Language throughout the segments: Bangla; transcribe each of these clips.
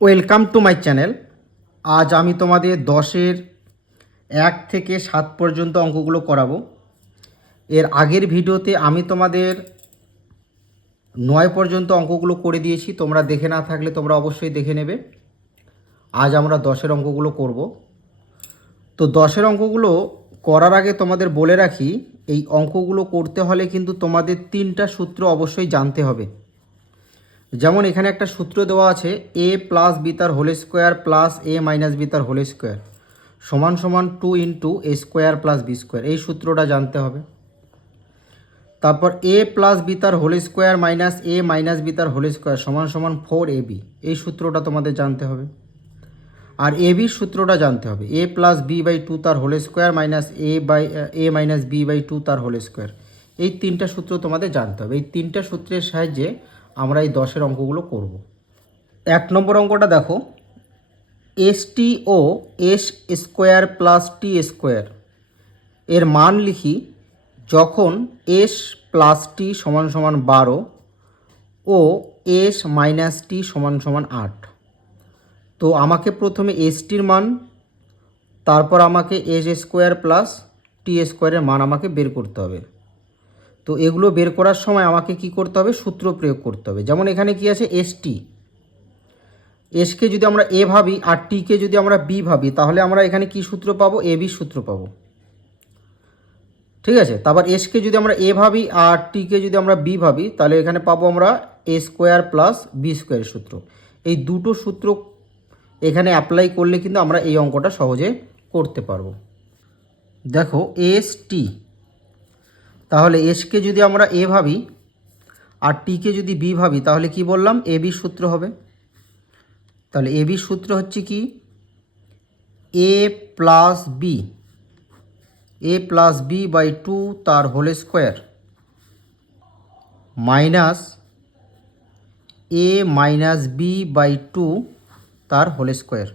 ওয়েলকাম টু মাই চ্যানেল আজ আমি তোমাদের দশের এক থেকে সাত পর্যন্ত অঙ্কগুলো করাবো। এর আগের ভিডিওতে আমি তোমাদের নয় পর্যন্ত অঙ্কগুলো করে দিয়েছি। তোমরা দেখে না থাকলে তোমরা অবশ্যই দেখে নেবে। আজ আমরা দশের অঙ্কগুলো করব। তো দশের অঙ্কগুলো করার আগে তোমাদের বলে রাখি, এই অঙ্কগুলো করতে হলে কিন্তু তোমাদের তিনটা সূত্র অবশ্যই জানতে হবে। যেমন এখানে একটা সূত্র দেওয়া আছে এ প্লাস বি তার whole square plus A minus B তার হোল স্কোয়ার সমান সমান two into A square plus B square এই সূত্রটা জানতে হবে। তারপর এ প্লাস বি তার whole square minus A minus B তার হোল স্কোয়ার সমান সমান ফোর এ বি এই সূত্রটা তোমাদের জানতে হবে। আর এ বির সূত্রটা জানতে হবে। A plus B by two তার whole square minus A by A minus B by two তার হোল স্কোয়ার এই তিনটা সূত্র তোমাদের জানতে হবে। এই তিনটা সূত্রের সাহায্যে আমরা এই দশের অঙ্কগুলো করব। এক নম্বর অঙ্কটা দেখো। এস টি ও S square plus T square. এর মান লিখি, যখন এস প্লাস টি সমান সমান বারো ও এস মাইনাস টি সমান সমান আট। তো আমাকে প্রথমে এসটির মান, তারপর আমাকে এস স্কোয়ার প্লাস টি স্কোয়ারের মান আমাকে বের করতে হবে। তো এগুলো বের করার সময় আমাকে কি করতে হবে? সূত্র প্রয়োগ করতে হবে। যেমন এখানে কি আছে? এসটি এসকে যদি আমরা এ ভাবি আর টিকে যদি আমরা বি ভাবি, তাহলে আমরা এখানে কি সূত্র পাবো? এ বি সূত্র পাবো। ঠিক আছে? তারপর এসকে যদি আমরা এ ভাবি আর টিকে যদি আমরা বি ভাবি, তাহলে এখানে পাবো আমরা এ স্কোয়ার প্লাস বি স্কোয়ারের সূত্র। এই দুটো সূত্র এখানে অ্যাপ্লাই করলে কিন্তু আমরা এই অঙ্কটা সহজে করতে পারব। দেখো এস টি তাহলে এসকে যদি আমরা এ ভাবি আর টিকে যদি বি ভাবি, তাহলে কি বললাম? এ বি সূত্র হবে। তাহলে এ বি সূত্র হচ্ছে কি? A plus B A plus B by two তার whole square minus A minus B by two তার হোল স্কোয়ার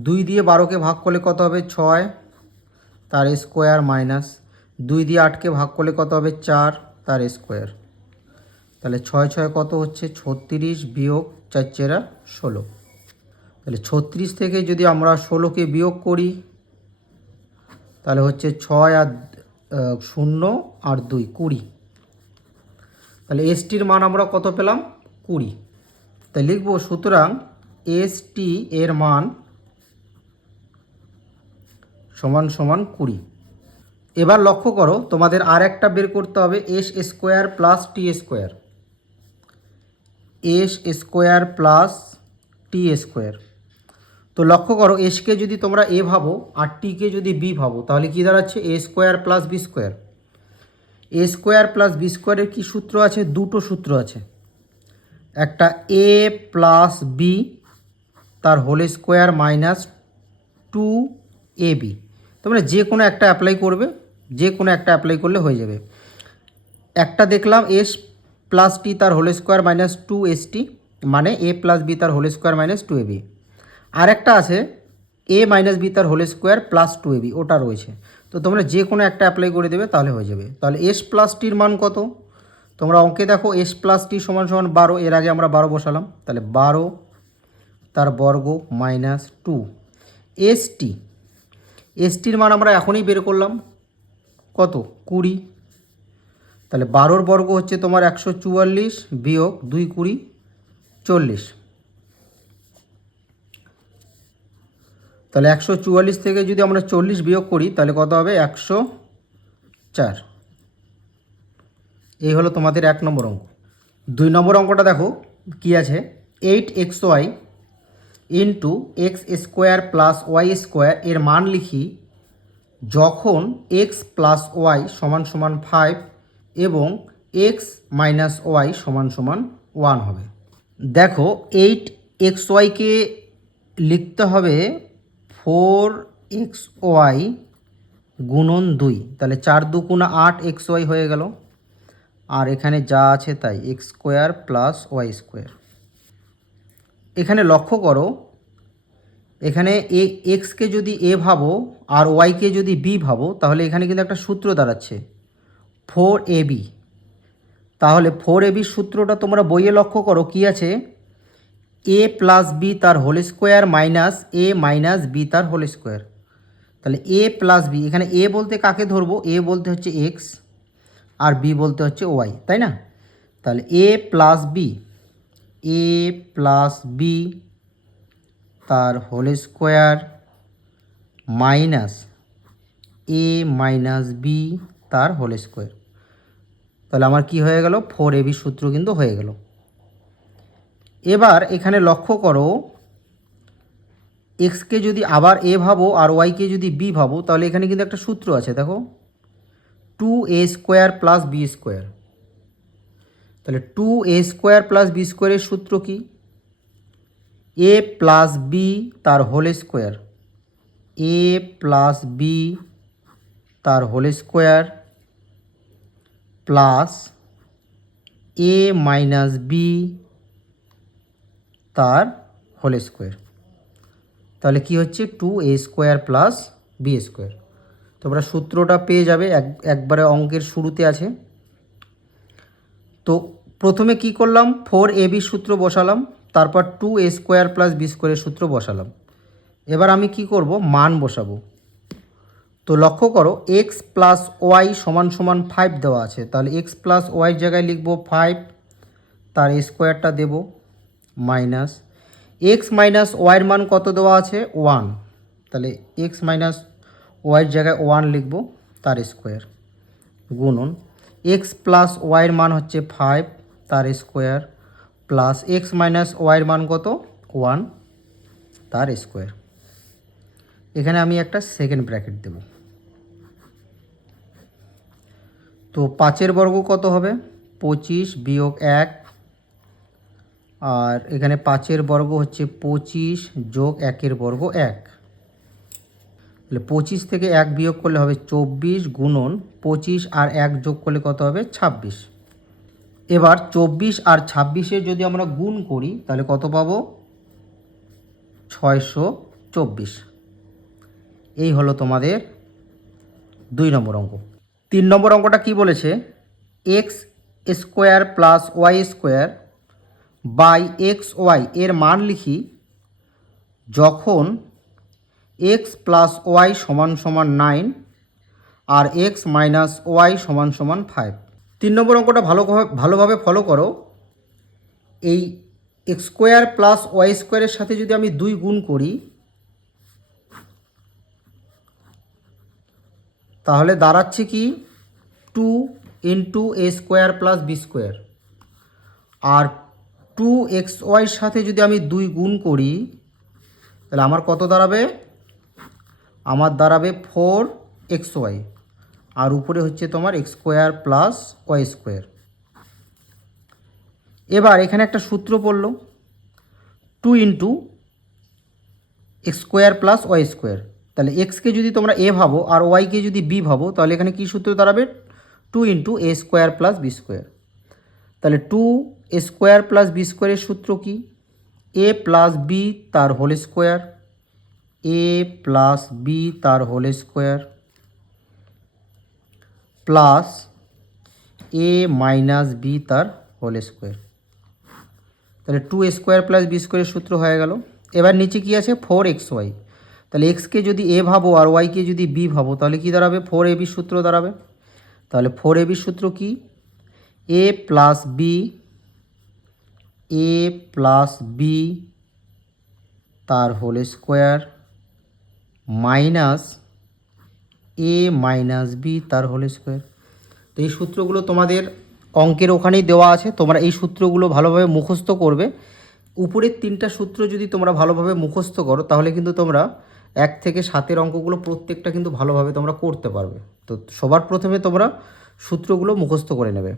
দুই দিয়ে বারোকে ভাগ করলে কত হবে? ছয়। তার স্কোয়ার মাইনাস দুই দিয়ে আটকে ভাগ করলে কত হবে? চার। তার স্কোয়ার। তাহলে ছয় ছয় কত হচ্ছে? ছত্রিশ বিয়োগ চার চেরা ষোলো। তাহলে ছত্রিশ থেকে যদি আমরা ষোলোকে বিয়োগ করি, তাহলে হচ্ছে ছয় আর শূন্য আর দুই, কুড়ি। তাহলে এসটির মান আমরা কত পেলাম? কুড়ি। তাই লিখব সুতরাং এসটি এর মান সমান সমান কুড়ি। এবার লক্ষ্য করো, তোমাদের আর একটা বের করতে হবে S square plus T square. S square plus T square. তো লক্ষ্য করো এসকে যদি তোমরা এ ভাবো আর টিকে যদি বি ভাবো, তাহলে কি দাঁড়াচ্ছে? A square plus B square. A square plus B স্কোয়ারের কী সূত্র আছে? দুটো সূত্র আছে। একটা এ প্লাস বি, তার whole square minus two A B. তোমরা যে কোনো একটা অ্যাপ্লাই করবে, যে কোনো একটা অ্যাপ্লাই করলে হয়ে যাবে। একটা দেখলাম এস প্লাস টি তার whole square minus two S T মানে এ প্লাস বি তার whole square minus two A B আর একটা আছে এ মাইনাস বি তার whole square plus two A B ওটা রয়েছে। তো তোমরা যে কোনো একটা অ্যাপ্লাই করে দেবে, তাহলে হয়ে যাবে। তাহলে এস প্লাস টির মান কত? তোমরা অঙ্কে দেখো এস প্লাস টি সমান সমান বারো, এর আগে আমরা বারো বসালাম। তাহলে বারো তার বর্গ মাইনাস টু এস টি এসটির মান আমরা এখনই বের করলাম। কত? কুড়ি। তাহলে বারোর বর্গ হচ্ছে তোমার একশো চুয়াল্লিশ বিয়োগ দুই কুড়ি চল্লিশ। তাহলে একশো চুয়াল্লিশ থেকে যদি আমরা চল্লিশ বিয়োগ করি, তাহলে কত হবে? একশো চার। এই হলো তোমাদের এক নম্বর অঙ্ক। দুই নম্বর অঙ্কটা দেখো কি আছে? Eight X Y into X square plus Y square এর মান লিখি যখন এক্স প্লাস ওয়াই সমান সমান ফাইভ এবং এক্স মাইনাস ওয়াই সমান সমান ওয়ান হবে। দেখো এইট এক্স ওয়াইকে লিখতে হবে ফোর এক্স ওয়াই গুণন দুই। তাহলে চার দুগুণা আট এক্স ওয়াই হয়ে গেল। আর এখানে যা আছে তাই X square plus Y square এখানে লক্ষ্য করো, এখানে এ এক্সকে যদি এ ভাবো আর ওয়াইকে যদি বি ভাবো, তাহলে এখানে কিন্তু একটা সূত্র দাঁড়াচ্ছে ফোর এ বি তাহলে ফোর এ বির সূত্রটা তোমরা বইয়ে লক্ষ্য করো কি আছে? এ প্লাস বি তার whole square minus A minus B তার হোল স্কোয়ার তাহলে এ প্লাস বি এখানে এ বলতে কাকে ধরবো? এ বলতে হচ্ছে এক্স আর বি বলতে হচ্ছে ওয়াই তাই না? তাহলে A plus B A plus B তার whole square minus A minus B তার হোল স্কোয়ার। তাহলে আমার কি হয়ে গেল? ফোর এবি সূত্র কিন্তু হয়ে গেল। এবার এখানে লক্ষ্য করো এক্সকে যদি আবার এ ভাবো আর ওয়াইকে যদি বি ভাবো, তাহলে এখানে কিন্তু একটা সূত্র আছে, দেখো। Two A square plus B square তাহলে two A square plus B স্কোয়ারের সূত্র কি? এ প্লাস বি তার whole square A plus B তার whole square plus A minus B তার হোল স্কোয়ার তাহলে কি হচ্ছে? Two A square plus B square তোমরা সূত্রটা পেয়ে যাবে, এক, একবারে অঙ্কের শুরুতে আছে। তো প্রথমে কি করলাম? ফোর এ বি সূত্র বসালাম, তারপর two A square plus B স্কোয়ারের সূত্র বসালাম। এবার আমি কি করব? মান বসাবো। তো লক্ষ্য করো এক্স প্লাস ওয়াই সমান সমান ফাইভ দেওয়া আছে। তাহলে এক্স প্লাস ওয়াইয়ের জায়গায় লিখব ফাইভ তার স্কোয়ারটা দেব মাইনাস এক্স মাইনাস ওয়াইয়ের মান কত দেওয়া আছে? ওয়ান তাহলে এক্স মাইনাস ওয়াইয়ের জায়গায় ওয়ান লিখব, তার স্কোয়ার গুণন এক্স প্লাস ওয়াইয়ের মান হচ্ছে ফাইভ তার স্কোয়ার প্লাস এক্স মাইনাস ওয়াইয়ের মান কত? ওয়ান তার স্কোয়ার। এখানে আমি একটা সেকেন্ড ব্র্যাকেট দেব। তো পাঁচের বর্গ কত হবে? পঁচিশ বিয়োগ এক। আর এখানে পাঁচের বর্গ হচ্ছে পঁচিশ যোগ একের বর্গ এক। তাহলে পঁচিশ থেকে এক বিয়োগ করলে হবে চব্বিশ গুণন পঁচিশ আর এক যোগ করলে কত হবে? ছাব্বিশ। এবার চব্বিশ আর ছাব্বিশের যদি আমরা গুণ করি, তাহলে কত পাবো? ছয়শো চব্বিশ। এই হলো তোমাদের দুই নম্বর অঙ্ক। তিন নম্বর অঙ্কটা কি বলেছে? X square plus Y square by X Y. এর মান লিখি, যখন এক্স প্লাস ওয়াই সমান সমান নাইন আর এক্স মাইনাস ওয়াই সমান সমান ফাইভ। তিন নম্বর অঙ্কটা ভালোভাবে ভালোভাবে ফলো করো। এই এক্স স্কোয়ার প্লাস ওয়াই স্কোয়ারের সাথে যদি আমি দুই গুণ করি, তাহলে দাঁড়াচ্ছে কি? Two into A square plus B square R two X ওয়াইয়ের সাথে যদি আমি দুই গুণ করি, তাহলে আমার কত দাঁড়াবে? আমার দাঁড়াবে ফোর এক্স ওয়াই আর উপরে হচ্ছে তোমার X square plus Y square. এবার এখানে একটা সূত্র পড়ল, two into X square plus Y square. তাহলে এক্সকে যদি তোমরা এ ভাবো আর ওয়াইকে যদি বি ভাবো, তাহলে এখানে কী সূত্র দাঁড়াবে? Two into A square plus B square. তাহলে two A square plus B স্কোয়ারের সূত্র কি? এ প্লাস বি তার whole square A plus B তার whole square. Plus A minus B তার হোল স্কোয়ার। তাহলে টু স্কোয়ার প্লাস বি স্কোয়ারের সূত্র হয়ে গেল। এবার নিচে কি আছে? Four X Y. তাহলে এক্সকে যদি এ ভাবো আর ওয়াইকে যদি বি ভাবো, তাহলে কি দাঁড়াবে? ফোর এ বি সূত্র দাঁড়াবে। তাহলে ফোর এ বি সূত্র কি? A plus B, A plus B তার whole square minus A minus B তার হোল স্কোয়ার তো এই সূত্রগুলো তোমাদের অঙ্কের ওখানেই দেওয়া আছে, তোমরা এই সূত্রগুলো ভালোভাবে মুখস্থ করবে। উপরের তিনটা সূত্র যদি তোমরা ভালোভাবে মুখস্থ করো, তাহলে কিন্তু তোমরা এক থেকে সাতের অঙ্কগুলো প্রত্যেকটা কিন্তু ভালোভাবে তোমরা করতে পারবে। তো সবার প্রথমে তোমরা সূত্রগুলো মুখস্থ করে নেবে।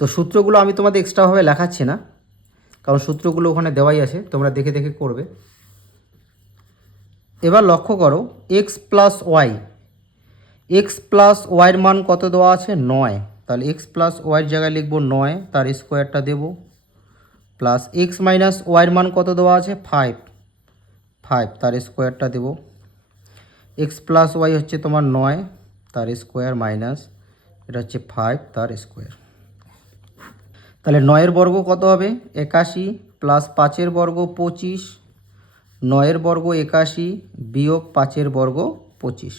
তো সূত্রগুলো আমি তোমাদের এক্সট্রাভাবে লেখাচ্ছি না, কারণ সূত্রগুলো ওখানে দেওয়াই আছে, তোমরা দেখে দেখে করবে। এবার লক্ষ্য করো X plus Y X plus ওয়াইয়ের মান কত দেওয়া আছে? নয়। তাহলে এক্স প্লাস ওয়াইয়ের জায়গায় লিখব নয়, তার স্কোয়ারটা দেবো। প্লাস এক্স মাইনাস ওয়াইয়ের মান কত দেওয়া আছে? ফাইভ ফাইভ তার স্কোয়ারটা দেবো। এক্স প্লাস ওয়াই হচ্ছে তোমার নয়, তার স্কোয়ার মাইনাস এটা হচ্ছে ফাইভ তার স্কোয়ার তাহলে নয়ের বর্গ কত হবে? একাশি প্লাস পাঁচের বর্গ পঁচিশ, নয়ের বর্গ একাশি, বিয়োগ পাঁচের বর্গ পঁচিশ।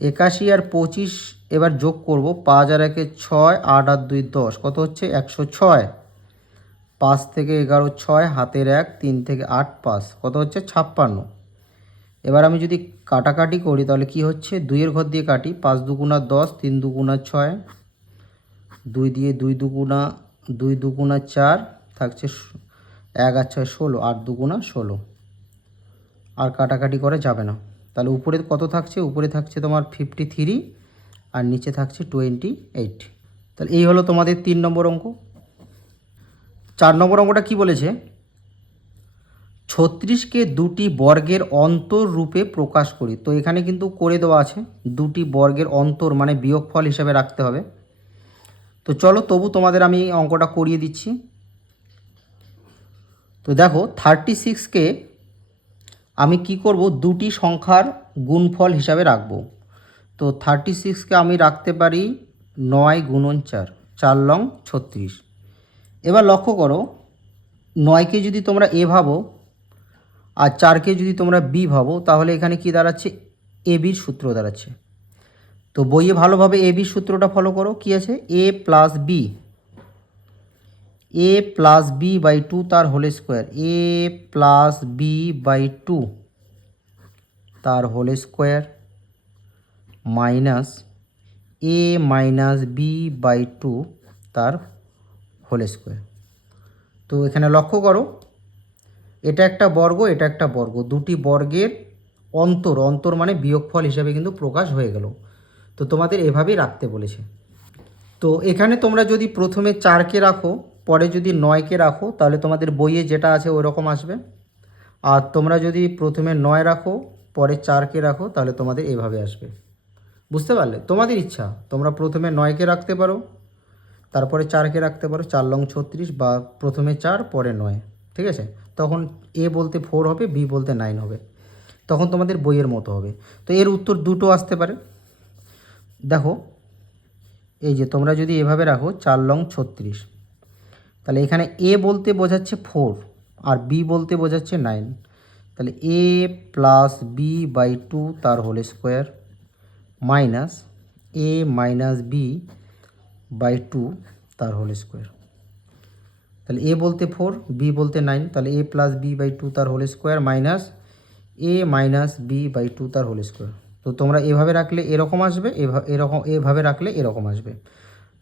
একাশি আর পঁচিশ এবার যোগ করব পাঁচ আর একে ছয়, আট আর দুই দশ। কত হচ্ছে? একশো ছয়। পাঁচ থেকে এগারো ছয়, হাতের এক, তিন থেকে আট পাঁচ। কত হচ্ছে? ছাপ্পান্ন। এবার আমি যদি কাটাকাটি করি তাহলে কি হচ্ছে? দুইয়ের ঘর দিয়ে কাটি। পাঁচ দুগুণা দশ, তিন দুগুণা ছয়। দুই দিয়ে দুই দুগুণা দুই দুগুণা চার থাকছে এক আর ছয় ষোলো, আট দুগুণা ষোলো। আর কাটাকাটি করে যাবে না। তাহলে উপরে কত থাকছে? উপরে থাকছে তোমার ফিফটি থ্রি আর নিচে থাকছে টোয়েন্টি এইট তাহলে এই হলো তোমাদের তিন নম্বর অঙ্ক। চার নম্বর অঙ্কটা কি বলেছে? ছত্রিশকে দুটি বর্গের অন্তর রূপে প্রকাশ করি। তো এখানে কিন্তু করে দেওয়া আছে, দুটি বর্গের অন্তর মানে বিয়োগফল হিসাবে রাখতে হবে। তো চলো তবু তোমাদের আমি অঙ্কটা করিয়ে দিচ্ছি। তো দেখো থার্টি সিক্সকে আমি কি করব? দুটি সংখ্যার গুণফল হিসাবে রাখব। তো থার্টি সিক্সকে আমি রাখতে পারি নয় গুণন চার চার লং ছত্রিশ। এবার লক্ষ্য করো নয়কে যদি তোমরা এ ভাবো আর চারকে যদি তোমরা বি ভাবো, তাহলে এখানে কি দাঁড়াচ্ছে? এ বির সূত্র দাঁড়াচ্ছে। তো বইয়ে ভালোভাবে এ বির সূত্রটা ফলো করো, কি আছে? A plus B A plus B by two তার whole square A plus B by two তার whole square minus A minus B by two তার হোল স্কোয়ার তো এখানে লক্ষ্য করো, এটা একটা বর্গ, এটা একটা বর্গ। দুটি বর্গের অন্তর অন্তর মানে বিয়োগফল হিসাবে কিন্তু প্রকাশ হয়ে গেল। তো তোমাদের এভাবেই রাখতে বলেছে। তো এখানে তোমরা যদি প্রথমে চারকে রাখো পরে যদি নয়কে রাখো, তাহলে তোমাদের বইয়ে যেটা আছে ওই রকম আসবে। আর তোমরা যদি প্রথমে নয় রাখো, পরে চারকে রাখো, তাহলে তোমাদের এভাবে আসবে। বুঝতে পারলে? তোমাদের ইচ্ছা। তোমরা প্রথমে নয়কে রাখতে পারো, তারপরে চারকে রাখতে পারো, চার লং ছত্রিশ বা প্রথমে চার, পরে নয়। ঠিক আছে? তখন এ বলতে ফোর হবে, বি বলতে নাইন হবে। তখন তোমাদের বইয়ের মতো হবে। তো এর উত্তর দুটো আসতে পারে। দেখো, এই যে তোমরা যদি এভাবে রাখো, চার লং ছত্রিশ। তাহলে এখানে এ বলতে বোঝাচ্ছে ফোর আর বি বলতে বোঝাচ্ছে নাইন তাহলে A plus B by two তার whole square minus A minus B by two তার হোল স্কোয়ার তাহলে এ বলতে ফোর বি বলতে নাইন তাহলে A plus B by two তার whole square minus A minus B by two তার হোল স্কোয়ার তো তোমরা এভাবে রাখলে এরকম আসবে, এভা- এরকম, এভাবে রাখলে এরকম আসবে।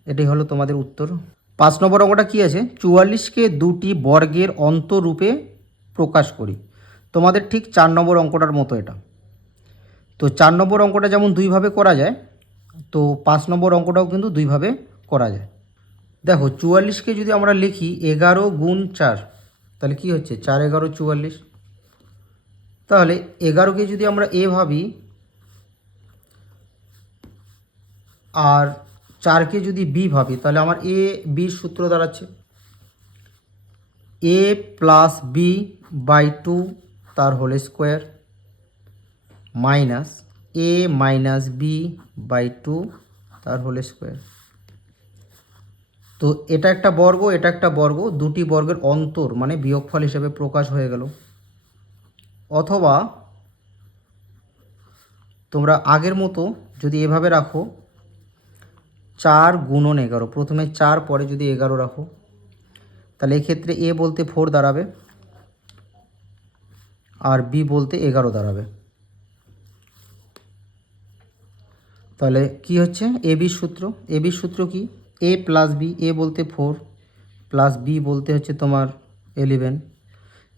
এটাই হলো তোমাদের উত্তর। পাঁচ নম্বর অঙ্কটা কী আছে? চুয়াল্লিশকে দুটি বর্গের অন্তরূপে প্রকাশ করি। তোমাদের ঠিক চার নম্বর অঙ্কটার মতো এটা। তো চার নম্বর অঙ্কটা যেমন দুইভাবে করা যায়, তো পাঁচ নম্বর অঙ্কটাও কিন্তু দুইভাবে করা যায়। দেখো, চুয়াল্লিশকে যদি আমরা লিখি এগারো গুণ চার, তাহলে কি হচ্ছে? চার এগারো চুয়াল্লিশ। তাহলে এগারোকে যদি আমরা এ ভাবি, আর চারকে যদি বি ভাবি, তাহলে আমার এ বির সূত্র দাঁড়াচ্ছে। A plus B by two তার whole square minus A minus B by two তার হোল স্কোয়ার তো এটা একটা বর্গ, এটা একটা বর্গ, দুটি বর্গের অন্তর মানে বিয়োগফল হিসেবে প্রকাশ হয়ে গেল। অথবা তোমরা আগের মতো যদি এভাবে রাখো চার গুণন এগারো। প্রথমে চার, পরে যদি এগারো রাখো, তাহলে এক্ষেত্রে এ বলতে ফোর দাঁড়াবে, আর বি বলতে এগারো দাঁড়াবে। তাহলে কি হচ্ছে? এ বির সূত্র। এ বির সূত্র কি? এ প্লাস বি, এ বলতে ফোর, প্লাস বি বলতে হচ্ছে তোমার eleven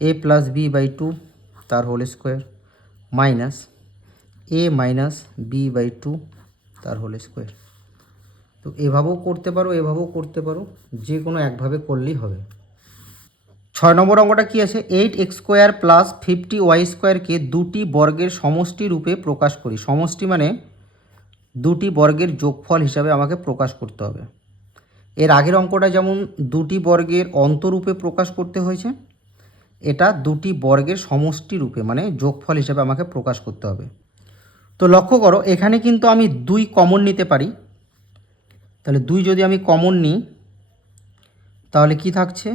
A plus B by two, তার whole square, minus A minus B by two, তার হোল স্কোয়ার। তো এভাবেও করতে পারো, এভাবেও করতে পারো, যে কোনো একভাবে করলেই হবে। ছয় নম্বর অঙ্কটা কি আছে? Eight X square plus fifty Y স্কোয়ারকে দুটি বর্গের সমষ্টি রূপে প্রকাশ করি। সমষ্টি মানে দুটি বর্গের যোগফল হিসাবে আমাকে প্রকাশ করতে হবে। এর আগের অঙ্কটা যেমন দুটি বর্গের অন্তরূপে প্রকাশ করতে হয়েছে, এটা দুটি বর্গের সমষ্টি রূপে মানে যোগফল হিসাবে আমাকে প্রকাশ করতে হবে। তো লক্ষ্য করো, এখানে কিন্তু আমি দুই কমন নিতে পারি। তাহলে দুই যদি আমি কমন নিই, তাহলে কি থাকছে?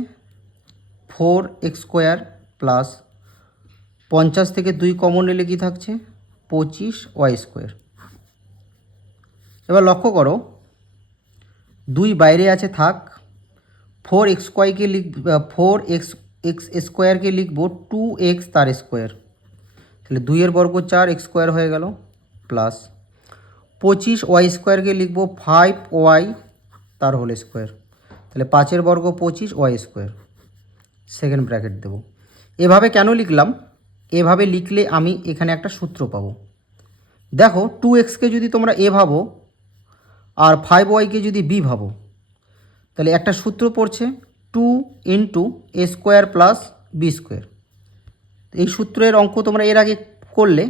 ফোর এক্স স্কোয়ার প্লাস পঞ্চাশ থেকে দুই কমন নিলে কি থাকছে? পঁচিশ ওয়াই স্কোয়ার। এবার লক্ষ্য করো, দুই বাইরে আছে থাক, ফোর এক্স স্কোয়ারকে লিখ, ফোর এক্স এক্স স্কোয়ারকে লিখব টু এক্স তার স্কোয়ার। তাহলে দুইয়ের বর্গ চার এক্স স্কোয়ার হয়ে গেল, প্লাস পঁচিশ ওয়াই স্কোয়ারকে লিখব ফাইভ ওয়াই তার হোল স্কোয়ার। তাহলে পাঁচের বর্গ পঁচিশ ওয়াই স্কোয়ার। সেকেন্ড ব্র্যাকেট দেব। এভাবে কেন লিখলাম? এভাবে লিখলে আমি এখানে একটা সূত্র পাবো। দেখো টু এক্সকে যদি তোমরা এ ভাবো আর ফাইভ ওয়াইকে যদি বি ভাবো, তাহলে একটা সূত্র পড়ছে two into A square plus B square এই সূত্রের অঙ্ক তোমরা এর আগে করলে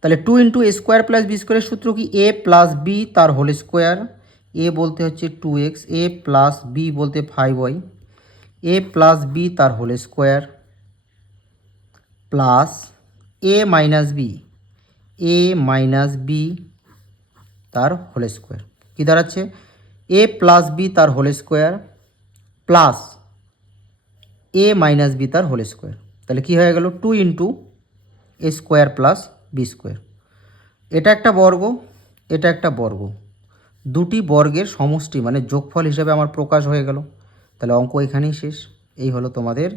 তাহলে two into A square plus B স্কোয়ারের সূত্র কি? এ প্লাস বি তার হোল স্কোয়ার এ বলতে হচ্ছে two X A plus B বলতে five Y A plus B তার whole square plus A minus B A minus B তার হোল স্কোয়ার কী দাঁড়াচ্ছে? এ প্লাস বি তার whole square plus A minus B তার হোল স্কোয়ার তাহলে কী হয়ে গেল? Two into A square plus B square. এটা একটা বর্গ, এটা একটা বর্গ। দুটি বর্গের সমষ্টি মানে যোগফল হিসেবে আমার প্রকাশ হয়ে গেল। তাহলে অঙ্ক এখানেই শেষ। এই হলো তোমাদের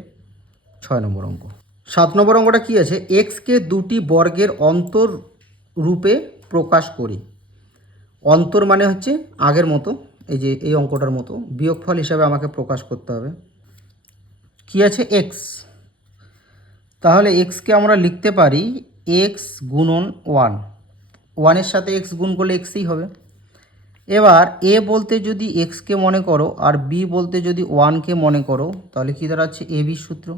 ছয় নম্বর অঙ্ক। সাত নম্বর অঙ্কটা কী আছে? এক্সকে দুটি বর্গের অন্তর রূপে প্রকাশ করি। অন্তর মানে হচ্ছে আগের মতো, এই যে এই অঙ্কটার মতো। বিয়োগফল হিসাবে আমাকে প্রকাশ করতে হবে। কি আছে? এক্স তাহলে এক্সকে আমরা লিখতে পারি এক্স গুণন ওয়ান। ওয়ানের সাথে এক্স গুণ করলে এক্সই হবে। এবার এ বলতে যদি এক্সকে মনে করো আর বি বলতে যদি ওয়ানকে মনে করো, তাহলে কী দাঁড়াচ্ছে? এ বির সূত্র।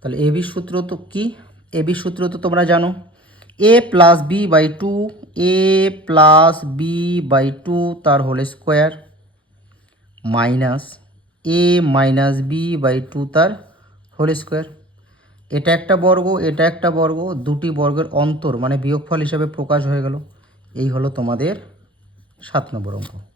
তাহলে এ বির সূত্র তো কি? এ বির সূত্র তো তোমরা জানো। A plus B by two A plus B by two তার whole square minus A minus B by two তার হোল স্কোয়ার এটা একটা বর্গ, এটা একটা বর্গ, দুটি বর্গের অন্তর মানে বিয়োগফল হিসাবে প্রকাশ হয়ে গেল। এই হলো তোমাদের সাত নম্বর অঙ্ক।